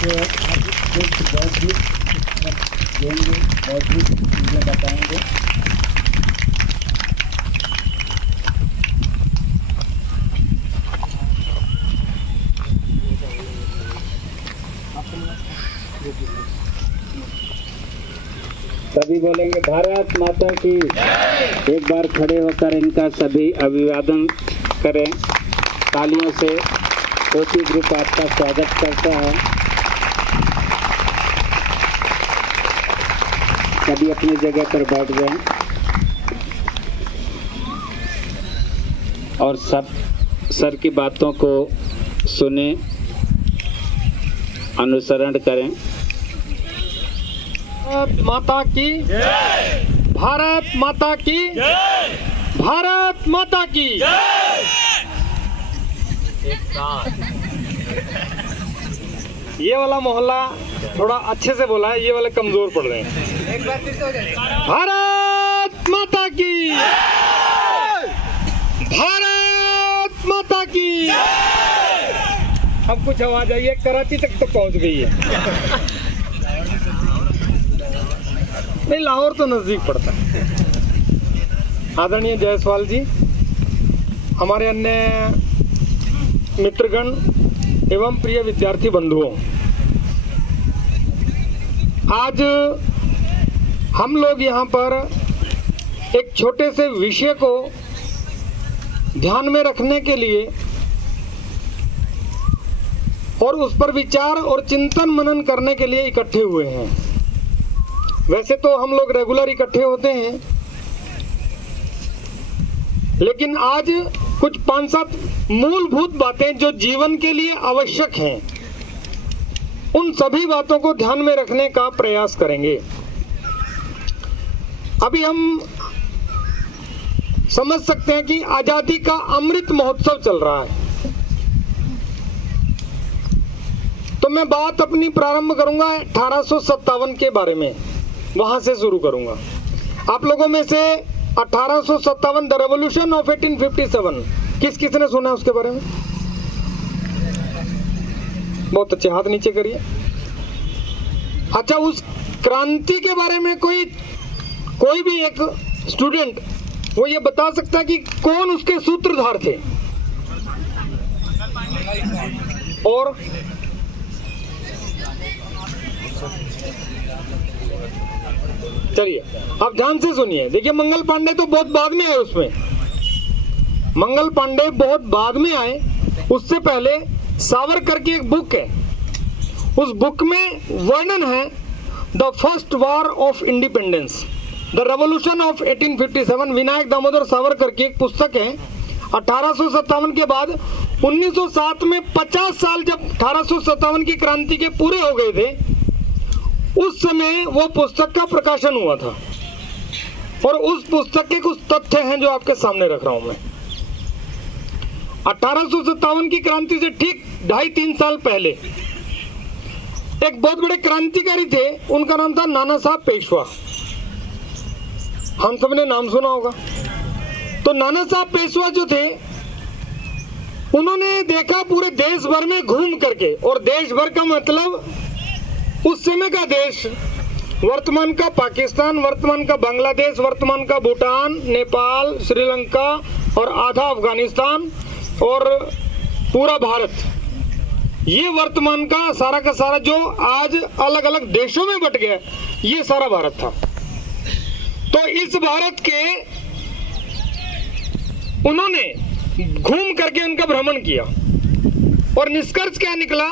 आपको आज कुछ बौद्धिक देंगे, बौद्धिक चीज़ें बताएंगे। सभी बोलेंगे भारत माता की। एक बार खड़े होकर इनका सभी अभिवादन करें तालियों से। कोसी ग्रुप आपका स्वागत करता है। सभी अपनी जगह पर बैठ जाएं और सब सर की बातों को सुने, अनुसरण करें। भारत माता की जय। भारत माता की जय। भारत माता की जय। ये वाला मोहल्ला थोड़ा अच्छे से बोला है, ये वाले कमजोर पड़ रहे हैं। एक बार फिर से हो जाए। भारत माता की जय। भारत माता की जय। अब कुछ आवाज आई है, कराची तक तो पहुंच गई है। नहीं, लाहौर तो नजदीक पड़ता है। आदरणीय जायसवाल जी, हमारे अन्य मित्रगण एवं प्रिय विद्यार्थी बंधुओं, आज हम लोग यहाँ पर एक छोटे से विषय को ध्यान में रखने के लिए और उस पर विचार और चिंतन मनन करने के लिए इकट्ठे हुए हैं। वैसे तो हम लोग रेगुलर इकट्ठे होते हैं, लेकिन आज कुछ 5-7 मूलभूत बातें जो जीवन के लिए आवश्यक हैं, उन सभी बातों को ध्यान में रखने का प्रयास करेंगे। अभी हम समझ सकते हैं कि आजादी का अमृत महोत्सव चल रहा है, तो मैं बात अपनी प्रारंभ करूंगा 1857 के बारे में, वहां से शुरू करूंगा। आप लोगों में से 1857 द रेवोल्यूशन ऑफ 1857 किस किसने सुना उसके बारे में? बहुत अच्छे, हाथ नीचे करिए। अच्छा, उस क्रांति के बारे में कोई भी एक स्टूडेंट वो ये बता सकता है कि कौन उसके सूत्रधार थे? और चलिए आप ध्यान से सुनिए। देखिए, मंगल पांडे तो बहुत बाद में आए, उसमें मंगल पांडे बहुत बाद में आए। उससे पहले सावरकर की एक बुक है, उस बुक में वर्णन है the first war of independence, the revolution of 1857। Vinayak Damodar Savarkar की एक पुस्तक है। 1857 के बाद 1907 में 50 साल जब 1857 की क्रांति के पूरे हो गए थे, उस समय वो पुस्तक का प्रकाशन हुआ था, और उस पुस्तक के कुछ तथ्य हैं जो आपके सामने रख रहा हूं मैं। 1857 की क्रांति से ठीक 2.5-3 साल पहले एक बहुत बड़े क्रांतिकारी थे, उनका नाम था नाना साहब पेशवा। हम सबने नाम सुना होगा। तो नाना साहब पेशवा जो थे, उन्होंने देखा पूरे देश भर में घूम करके, और देश भर का मतलब उस समय का देश, वर्तमान का पाकिस्तान, वर्तमान का बांग्लादेश, वर्तमान का भूटान, नेपाल, श्रीलंका और आधा अफगानिस्तान और पूरा भारत, ये वर्तमान का सारा जो आज अलग अलग देशों में बट गया, ये सारा भारत था। तो इस भारत के उन्होंने घूम करके उनका भ्रमण किया, और निष्कर्ष क्या निकला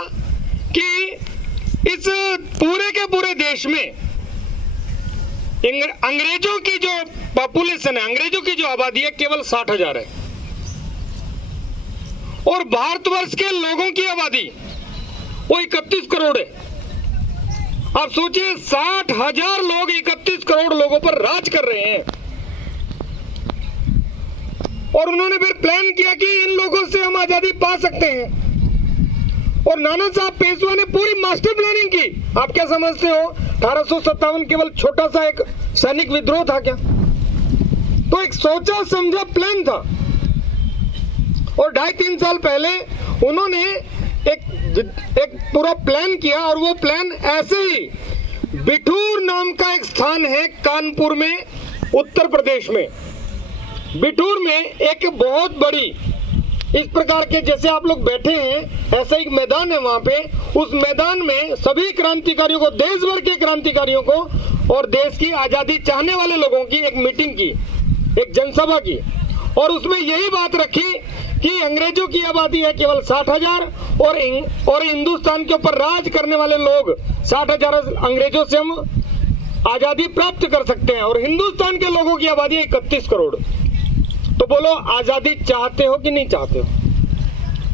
कि इस पूरे के पूरे देश में अंग्रेजों की जो पॉपुलेशन है, अंग्रेजों की जो आबादी है, केवल 60,000 है, और भारतवर्ष के लोगों की आबादी वो 31 करोड़ है। आप सोचिए, 60,000 लोग 31 करोड़ लोगों पर राज कर रहे हैं। और उन्होंने फिर प्लान किया कि इन लोगों से हम आजादी पा सकते हैं, और नाना साहब पेशवा ने पूरी मास्टर प्लानिंग की। आप क्या समझते हो, 1857 केवल छोटा सा एक सैनिक विद्रोह था क्या? तो एक सोचा समझा प्लान था। और 2.5-3 साल पहले उन्होंने एक पूरा प्लान किया और वो प्लान ऐसे ही, बिठूर नाम का एक स्थान है कानपुर में, उत्तर प्रदेश में। बिठूर में एक बहुत बड़ी इस प्रकार के, जैसे आप लोग बैठे हैं ऐसा एक मैदान है वहां पे। उस मैदान में सभी क्रांतिकारियों को, देश भर के क्रांतिकारियों को और देश की आजादी चाहने वाले लोगों की एक मीटिंग की, एक जनसभा की, और उसमें यही बात रखी कि अंग्रेजों की आबादी है केवल 60,000 और हिंदुस्तान के ऊपर राज करने वाले लोग 60,000 अंग्रेजों से हम आजादी प्राप्त कर सकते हैं, और हिंदुस्तान के लोगों की आबादी है 31 करोड़। तो बोलो आजादी चाहते हो कि नहीं चाहते हो?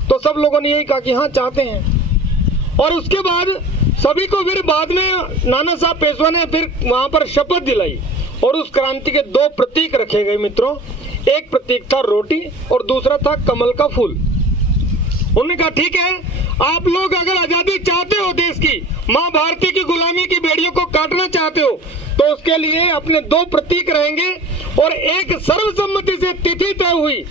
तो सब लोगों ने यही कहा कि हाँ चाहते हैं। और उसके बाद सभी को फिर बाद में नाना साहब पेशवा ने फिर वहां पर शपथ दिलाई, और उस क्रांति के 2 प्रतीक रखे गए मित्रों। एक प्रतीक था रोटी और दूसरा था कमल का फूल। उन्होंने कहा ठीक है, आप लोग अगर आजादी चाहते हो, देश की मां भारती की गुलामी की बेड़ियों को काटना चाहते हो, तो उसके लिए अपने 2 प्रतीक रहेंगे, और एक सर्वसम्मति से तिथि तय हुई।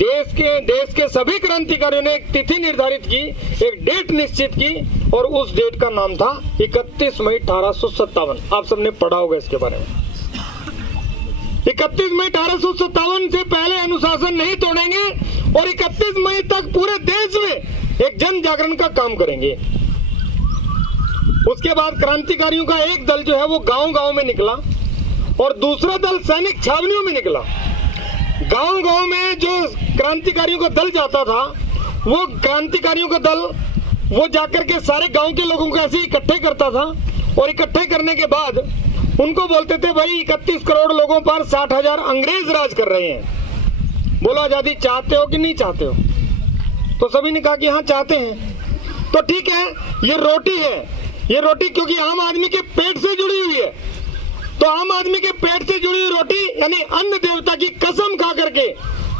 देश के सभी क्रांतिकारियों ने एक तिथि निर्धारित की, एक डेट निश्चित की, और उस डेट का नाम था 31 मई 1857। आप सबने पढ़ा होगा इसके बारे में। 31 मई 1857 से पहले अनुशासन नहीं तोड़ेंगे, और 31 मई तक पूरे देश में एक जन जागरण का काम करेंगे। उसके बाद क्रांतिकारियों का एक दल जो है वो गांव-गांव में निकला, और दूसरा दल सैनिक छावनियों में निकला। गांव-गांव में जो क्रांतिकारियों का दल जाता था, वो क्रांतिकारियों का दल वो जाकर के सारे गांव के लोगों को ऐसे इकट्ठे करता था, और इकट्ठे करने के बाद उनको बोलते थे भाई 31 करोड़ लोगों पर 60,000 अंग्रेज राज कर रहे हैं, बोलो आजादी चाहते हो कि नहीं चाहते हो? तो सभी ने कहा कि हाँ चाहते हैं। तो ठीक है, ये रोटी है, ये रोटी क्योंकि आम आदमी के पेट से जुड़ी हुई है, तो आम आदमी के पेट से जुड़ी हुई रोटी यानी अन्न देवता की कसम खा करके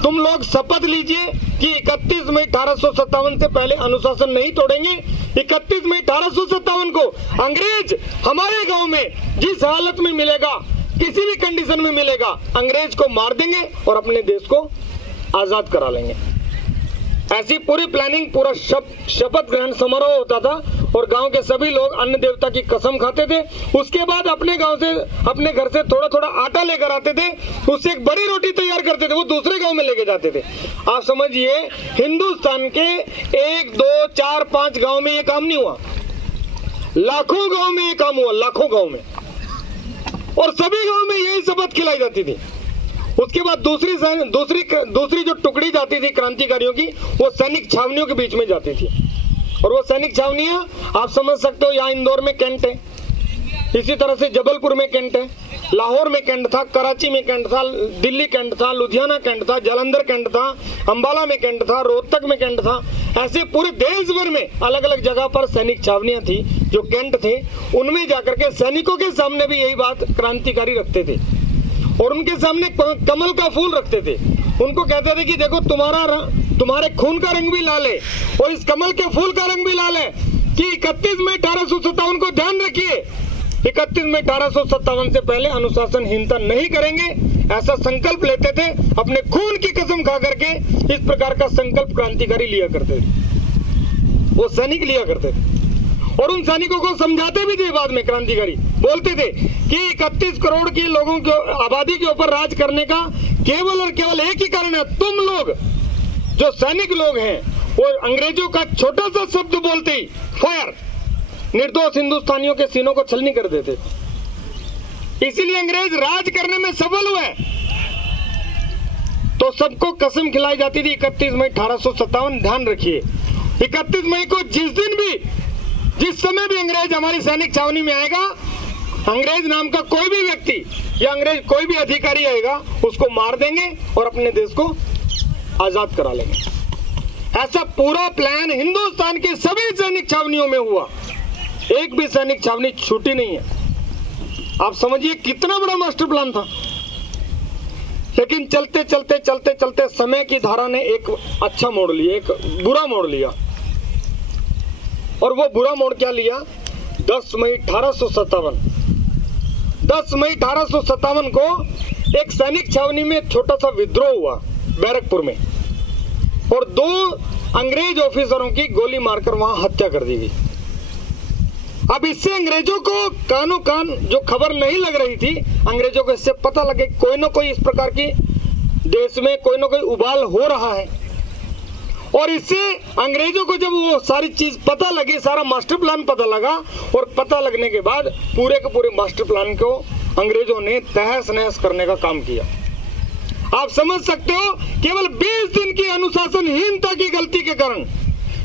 तुम लोग शपथ लीजिए कि 31 मई 1857 से पहले अनुशासन नहीं तोड़ेंगे। 31 मई 1857 को अंग्रेज हमारे गांव में जिस हालत में मिलेगा, किसी भी कंडीशन में मिलेगा, अंग्रेज को मार देंगे और अपने देश को आजाद करा लेंगे। ऐसी पूरी प्लानिंग, पूरा शपथ ग्रहण समारोह होता था, और गांव के सभी लोग अन्न देवता की कसम खाते थे। उसके बाद अपने गांव से, अपने घर से थोड़ा थोड़ा आटा लेकर आते थे, उससे एक बड़ी रोटी तैयार करते थे, वो दूसरे गांव में लेके जाते थे। आप समझिए, हिंदुस्तान के 1, 2, 4, 5 गांव में ये काम नहीं हुआ, लाखों गांव में ये काम हुआ, लाखों गांव में, और सभी गांव में यही शपथ खिलाई जाती थी। उसके बाद दूसरी जो टुकड़ी जाती थी क्रांतिकारियों की, वो सैनिक छावनियों के बीच में जाती थी, और वो सैनिक छावनियां आप समझ सकते हो, यहाँ इंदौर में कैंट है, इसी तरह से जबलपुर में कैंट है, लाहौर में कैंट था, कराची में कैंट था, दिल्ली कैंट था, लुधियाना कैंट था, जालंधर कैंट था, अंबाला में कैंट था, रोहतक में कैंट था। ऐसे पूरे देश भर में अलग अलग जगह पर सैनिक छावनियां थी, जो कैंट थे। उनमें जाकर के सैनिकों के सामने भी यही बात क्रांतिकारी रखते थे, और उनके सामने कमल का फूल रखते थे। उनको कहते थे कि देखो तुम्हारे खून का रंग भी लाल है, और इस कमल के फूल का रंग भी लाल है, कि 31 मई 1857 को ध्यान रखिए, 31 मई 1857 से पहले अनुशासनहीनता नहीं करेंगे, ऐसा संकल्प लेते थे। अपने खून की कसम खा करके इस प्रकार का संकल्प क्रांतिकारी लिया करते थे, वो सैनिक लिया करते थे, और उन सैनिकों को समझाते भी थे। बाद में क्रांतिकारी बोलते थे कि 31 करोड़ के लोगों की आबादी के ऊपर राज करने का केवल और केवल एक ही कारण है, तुम लोग जो सैनिक लोग हैं, वो अंग्रेजों का छोटा सा शब्द बोलते ही फायर, निर्दोष हिंदुस्तानियों के सीनों को छलनी कर देते। इसीलिए अंग्रेज राज करने में सफल हुए। तो सबको कसम खिलाई जाती थी 31 मई 1857। ध्यान रखिए, 31 मई को जिस समय भी अंग्रेज हमारी सैनिक छावनी में आएगा, अंग्रेज नाम का कोई भी व्यक्ति या अंग्रेज कोई भी अधिकारी आएगा, उसको मार देंगे और अपने देश को आजाद करा लेंगे। ऐसा पूरा प्लान हिंदुस्तान की सभी सैनिक छावनियों में हुआ, एक भी सैनिक छावनी छूटी नहीं है। आप समझिए कितना बड़ा मास्टर प्लान था। लेकिन चलते चलते समय की धारा ने एक अच्छा मोड़ लिया, एक बुरा मोड़ लिया। और वो बुरा मोड़ क्या लिया? 10 मई 1857 को एक सैनिक छावनी में छोटा सा विद्रोह हुआ बैरकपुर में। और 2 अंग्रेज ऑफिसरों की गोली मारकर वहां हत्या कर दी गई। अब इससे अंग्रेजों को कानो कान जो खबर नहीं लग रही थी, अंग्रेजों को इससे पता लगे कोई ना कोई इस प्रकार की देश में कोई ना कोई उबाल हो रहा है। और इससे अंग्रेजों को जब वो सारी चीज पता लगी, सारा मास्टर प्लान पता लगा, और पता लगने के बाद पूरे के पूरे मास्टर प्लान को अंग्रेजों ने तहस नहस करने का काम किया। आप समझ सकते हो, केवल 20 दिन की अनुशासनहीनता की गलती के कारण,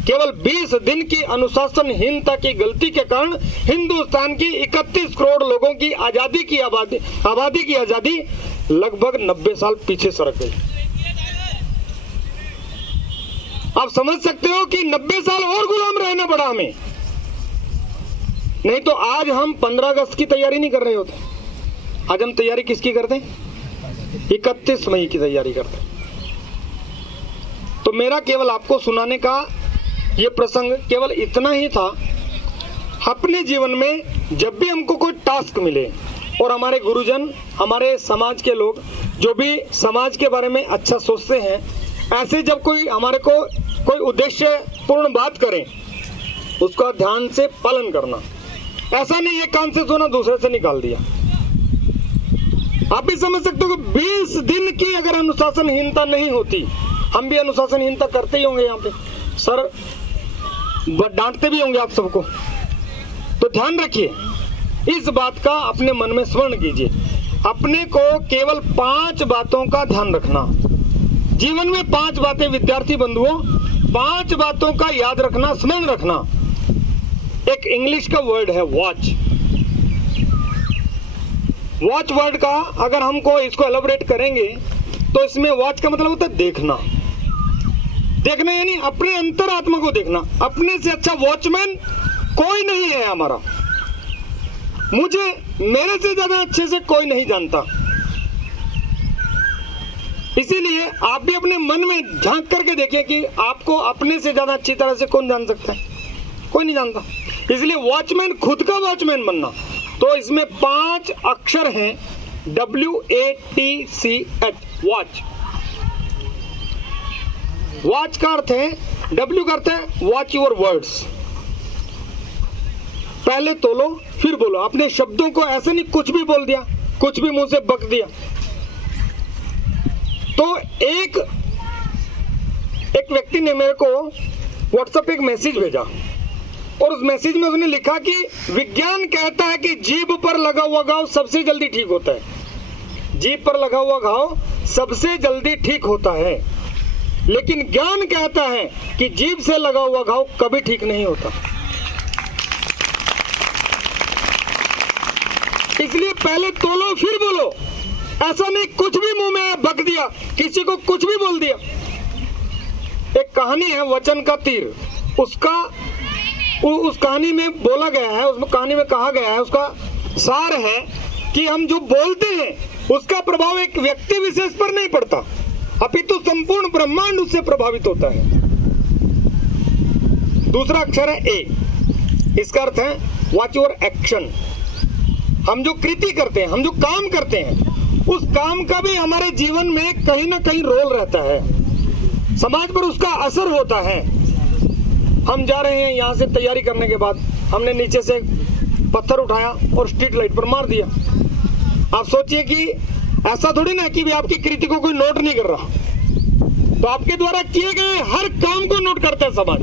केवल 20 दिन की अनुशासनहीनता की गलती के कारण हिंदुस्तान की 31 करोड़ लोगों की आबादी की आजादी लगभग 90 साल पीछे सरक गई। आप समझ सकते हो कि 90 साल और गुलाम रहना पड़ा हमें। नहीं तो आज हम 15 अगस्त की तैयारी नहीं कर रहे होते। आज हम तैयारी किसकी करते हैं? 31 मई की तैयारी करते हैं। तो मेरा केवल आपको सुनाने का ये प्रसंग केवल इतना ही था। अपने जीवन में जब भी हमको कोई टास्क मिले और हमारे गुरुजन, हमारे समाज के लोग जो भी समाज के बारे में अच्छा सोचते हैं, ऐसे जब कोई हमारे को कोई उद्देश्य पूर्ण बात करें, उसका ध्यान से पालन करना। ऐसा नहीं है कान से सुना दूसरे से निकाल दिया। आप भी समझ सकते हो कि 20 दिन की अगर अनुशासनहीनता नहीं होती, हम भी अनुशासनहीनता करते ही होंगे। यहाँ पे सर डांटते भी होंगे आप सबको। तो ध्यान रखिए, इस बात का अपने मन में स्मरण कीजिए। अपने को केवल 5 बातों का ध्यान रखना। जीवन में 5 बातें, विद्यार्थी बंधुओं, 5 बातों का याद रखना, स्मरण रखना। एक इंग्लिश का वर्ड है वॉच। वॉच वर्ड का अगर हमको इसको एलैबोरेट करेंगे तो इसमें वॉच का मतलब होता है देखना। देखना यानी अपने अंतरात्मा को देखना। अपने से अच्छा वॉचमैन कोई नहीं है हमारा। मुझे मेरे से ज्यादा अच्छे से कोई नहीं जानता। इसीलिए आप भी अपने मन में झांक करके देखिए कि आपको अपने से ज्यादा अच्छी तरह से कौन जान सकता है? कोई नहीं जानता। इसलिए वॉचमैन, खुद का वॉचमैन बनना। तो इसमें 5 अक्षर हैं, WATCH, वॉच। वॉच का अर्थ है, W का अर्थ है वॉच योर वर्ड्स। पहले तोलो फिर बोलो। अपने शब्दों को ऐसे नहीं कुछ भी बोल दिया, कुछ भी मुंह से बक दिया। तो एक व्यक्ति ने मेरे को व्हाट्सएप पे एक मैसेज भेजा और उस मैसेज में उसने लिखा कि विज्ञान कहता है कि जीभ पर लगा हुआ घाव सबसे जल्दी ठीक होता है। जीभ पर लगा हुआ घाव सबसे जल्दी ठीक होता है, लेकिन ज्ञान कहता है कि जीभ से लगा हुआ घाव कभी ठीक नहीं होता। इसलिए पहले तोलो फिर बोलो। ऐसा नहीं कुछ भी मुंह में बक दिया, किसी को कुछ भी बोल दिया। एक कहानी है वचन का तीर। उस कहानी में बोला गया है, उस कहानी में कहा गया है, उसका सार है कि हम जो बोलते हैं उसका प्रभाव एक व्यक्ति विशेष पर नहीं पड़ता, अपितु संपूर्ण ब्रह्मांड उससे प्रभावित होता है। दूसरा अक्षर है ए। इसका अर्थ है वॉच योर एक्शन। हम जो कृति करते हैं, हम जो काम करते हैं, उस काम का भी हमारे जीवन में कहीं ना कहीं रोल रहता है। समाज पर उसका असर होता है। हम जा रहे हैं यहाँ से तैयारी करने के बाद, हमने नीचे से पत्थर उठाया और स्ट्रीट लाइट पर मार दिया। आप सोचिए कि ऐसा थोड़ी ना कि भी आपकी कृति को कोई नोट नहीं कर रहा। तो आपके द्वारा किए गए हर काम को नोट करता है समाज।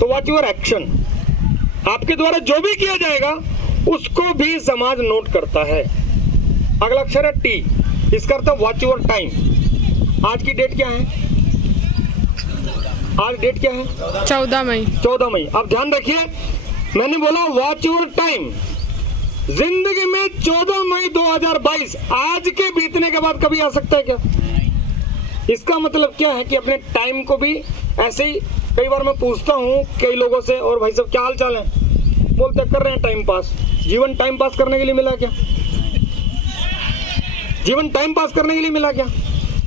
तो वॉच योर एक्शन। आपके द्वारा जो भी किया जाएगा उसको भी समाज नोट करता है। अगला अक्षर है टी। इसका अर्थ है वॉच योर टाइम। आज की डेट क्या है? आज डेट क्या है? 14 मई। 14 मई। अब ध्यान रखिए, मैंने बोला वॉच योर टाइम। जिंदगी में 14 मई 2022 आज के बीतने के बाद कभी आ सकता है क्या? इसका मतलब क्या है कि अपने टाइम को भी ऐसे ही, कई बार मैं पूछता हूँ कई लोगों से, और भाई साहब क्या हाल चाल है? बोलते कर रहे हैं टाइम पास। जीवन टाइम पास करने के लिए मिला क्या? जीवन टाइम पास करने के लिए मिला क्या?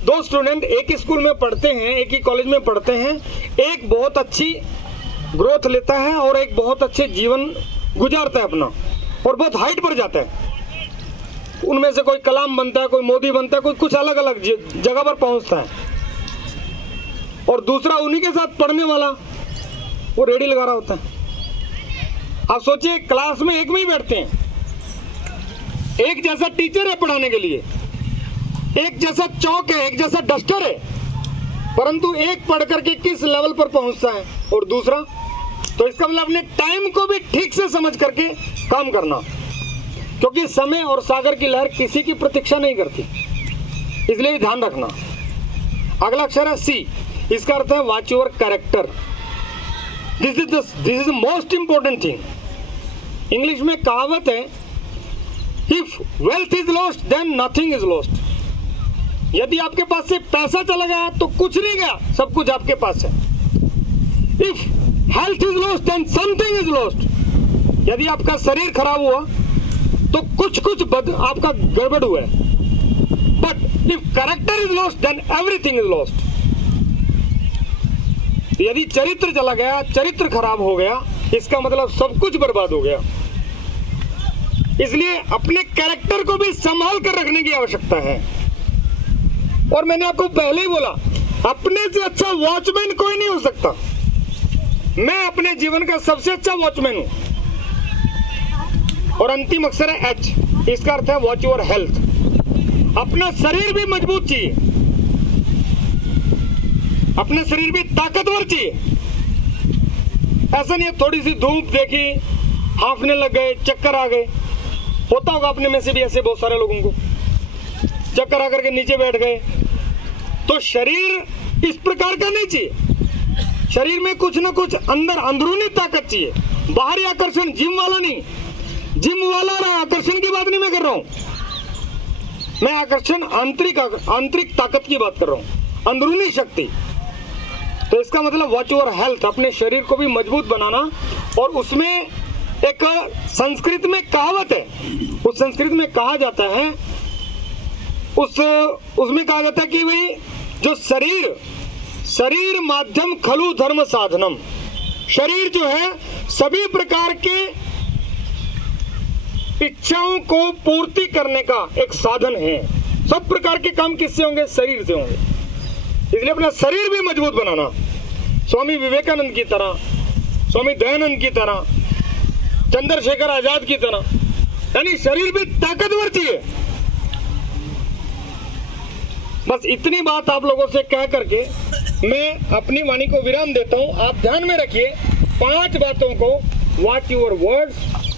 2 स्टूडेंट एक ही स्कूल में पढ़ते हैं, एक ही कॉलेज में पढ़ते हैं, एक बहुत अच्छी ग्रोथ लेता है और एक बहुत अच्छे जीवन गुजारता है अपना, और बहुत हाइट पर जाता है। उनमें से कोई कलाम बनता है, कोई मोदी बनता है, कोई कुछ अलग अलग जगह पर पहुंचता है। और दूसरा उन्हीं के साथ पढ़ने वाला वो रेडी लगा रहा होता है। आप सोचिए, क्लास में एक में ही बैठते हैं, एक जैसा टीचर है पढ़ाने के लिए, एक जैसा चौक है, एक जैसा डस्टर है, परंतु एक पढ़ करके किस लेवल पर पहुंचता है और दूसरा। तो इसका मतलब अपने टाइम को भी ठीक से समझ करके काम करना, क्योंकि समय और सागर की लहर किसी की प्रतीक्षा नहीं करती, इसलिए ध्यान रखना। अगला अक्षर है सी, इसका अर्थ है watch your character. This is the most important thing. English में कहावत है, if wealth is lost then nothing is lost. यदि आपके पास से पैसा चला गया तो कुछ नहीं गया, सब कुछ आपके पास है। If health is lost then something is lost. यदि आपका शरीर खराब हुआ तो कुछ आपका गड़बड़ हुआ है। But if character is lost then everything is lost. यदि चरित्र चला गया, चरित्र खराब हो गया, इसका मतलब सब कुछ बर्बाद हो गया। इसलिए अपने कैरेक्टर को भी संभाल कर रखने की आवश्यकता है। और मैंने आपको पहले ही बोला, अपने से अच्छा वॉचमैन कोई नहीं हो सकता। मैं अपने जीवन का सबसे अच्छा वॉचमैन हूं। और अंतिम अक्षर है एच, इसका अर्थ है वॉच योर हेल्थ। अपना शरीर भी मजबूत चाहिए, अपना शरीर भी ताकतवर चाहिए। ऐसा नहीं है थोड़ी सी धूप देखी, हांफने लग गए, चक्कर आ गए। होता होगा अपने में से भी ऐसे बहुत सारे लोगों को, चक्कर आकर के नीचे बैठ गए। तो शरीर इस प्रकार का नहीं चाहिए। शरीर में कुछ ना कुछ अंदर अंदरूनी ताकत चाहिए, बाहरी आकर्षण, जिम वाला नहीं। जिम वाला ना, आकर्षण की बात नहीं मैं कर रहा हूं। मैं आकर्षण आंतरिक ताकत की बात कर रहा हूं, अंदरूनी शक्ति। तो इसका मतलब वॉच योर हेल्थ, अपने शरीर को भी मजबूत बनाना। और उसमें एक संस्कृत में कहावत है, उस संस्कृत में कहा जाता है, उसमें कहा जाता है कि भाई जो शरीर माध्यम खलु धर्म साधनम। शरीर जो है सभी प्रकार के इच्छाओं को पूर्ति करने का एक साधन है। सब प्रकार के काम किससे होंगे? शरीर से होंगे। इसलिए अपना शरीर भी मजबूत बनाना, स्वामी विवेकानंद की तरह, स्वामी दयानंद की तरह, चंद्रशेखर आजाद की तरह, यानी शरीर भी ताकतवर चाहिए। बस इतनी बात आप लोगों से कह करके मैं अपनी वाणी को विराम देता हूं। आप ध्यान में रखिए 5 बातों को, watch your words,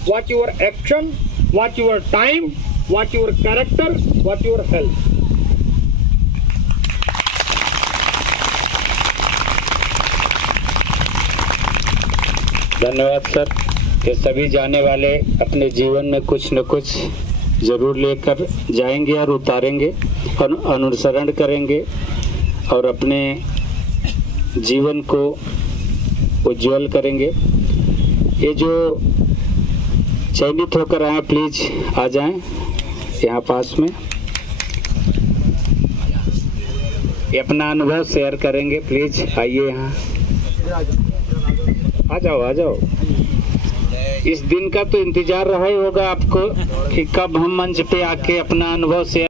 watch your action, watch your time, watch your character, watch your health. धन्यवाद सर। ये सभी जाने वाले अपने जीवन में कुछ न कुछ जरूर लेकर जाएंगे और उतारेंगे और अनुसरण करेंगे और अपने जीवन को उज्जवल करेंगे। ये जो चयनित होकर आए प्लीज आ जाएं यहाँ पास में, ये अपना अनुभव शेयर करेंगे। प्लीज आइए यहाँ, आ जाओ। इस दिन का तो इंतजार रहा ही होगा आपको कि कब हम मंच पे आके अपना अनुभव शेयर